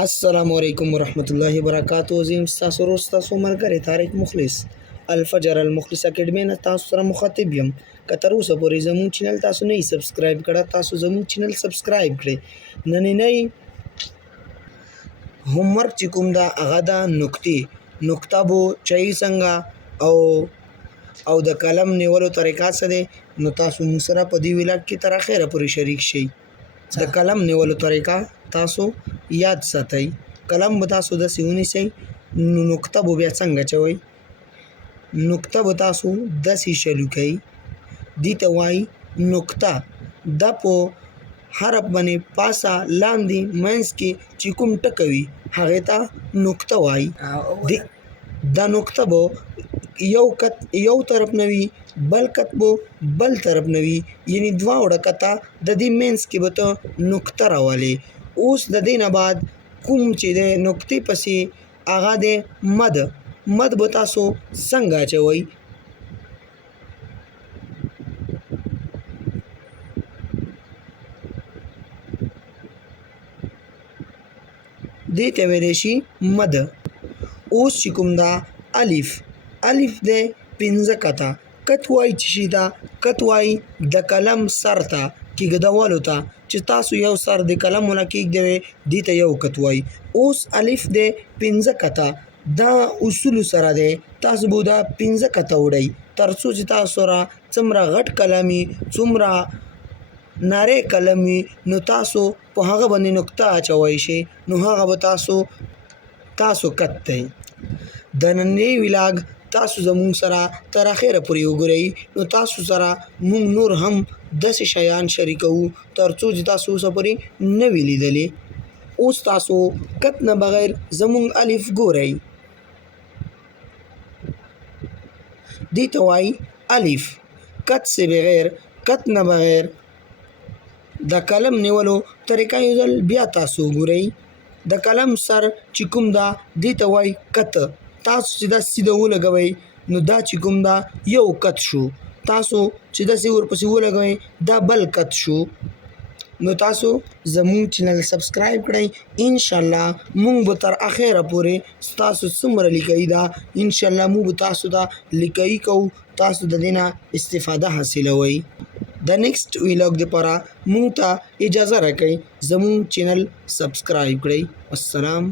السلام علیکم ورحمت الله وبرکاتو. زه یم ستاسو ورور ستاسو ملګری طارق مخلص الفجر المخلص اکیډمۍ نه تاسو سره مخاطب یم. که تر اوسه پورې زموږ چینل تاسو نه یې سبسکرایب کړی، تاسو زموږ چینل سبسکرایب کړئ. نننی هومورک چې کوم ده هغه ده نقطه بو چایي څنګه او د قلم نیولو طریقه څه دی، نو تاسو موږ سره په دې ولاګ کې تر اخره پورې شریک شئ. د قلم نیولو طریقه تاسو یاد ساتئ. قلم به تاسو داسې ونیسئ، نو نقطه به بیا څنګه چوئ، نقطه به تاسو داسې شلو کوئ، دې ته وایي نقطه. دا په حرف باندې پاسه لاندې منځ کې چې کوم ټکی وي هغې ته نقطه وایي. دا نقطه به یو طرف نه وي، بل کت به بل طرف نه وي، یعنې دواړه کته د دې منځ کې به ته نقطه راولې. اوس د دې نه بعد کوم چې د نقطې پسې هغه دی مد به تاسو څنګه اچوئ. دې ته ویلی شي مد. اوس چې کوم ده الف دی 5 کته. کت وایي چې شي ده، کت وایي د قلم سر ته کېږدولو ته، چې تاسو یو سر د قلم ونه کېږدوئ دې ته یو کت وایي. اوس الف دی 5 کته. دا اصولو سره دی، تاسو به دا 5 کته وړئ تر څو چې تاسو سره څومره غټ قلم وي، څومره نری قلم وي، نو تاسو په هغه باندې نقطه اچوئ شئ، نو هغه به تاسو کت دی. د نننی ولاګ تاسو زموږ سره تر اخره پورې وګورئ، نو تاسو سره موږ نور هم داسې شیان شریکوو تر څو چې تاسو اوسه پورې نه وي لیدلې. اوس تاسو کت نه بغیر زموږ الف ګورئ، دې ته وایي الف. کت سے بغیر، کت نه بغیر د قلم نیولو طریقه یو ځل بیا تاسو وګورئ. د قلم سر چې کوم ده دې ته وایي کت. تاسو چې دا سیده ولګوئ نو دا چې کوم ده یو کت شو، تاسو چې داسې ورپسې ولګوئ دا بل کت شو. نو تاسو زموږ چینل سبسکرایب کړئ. انشاءالله موږ به تر اخره پورې ستاسو څومره لیکئ ده انشاءالله موږ به تاسو ته لیکئ کوو، تاسو د دې نه استفاده حاصلوئ. د نیکسټ ویلاګ دپاره موږ ته اجازه راکئ، زموږ چینل سبسکرایب کړئ. والسلام.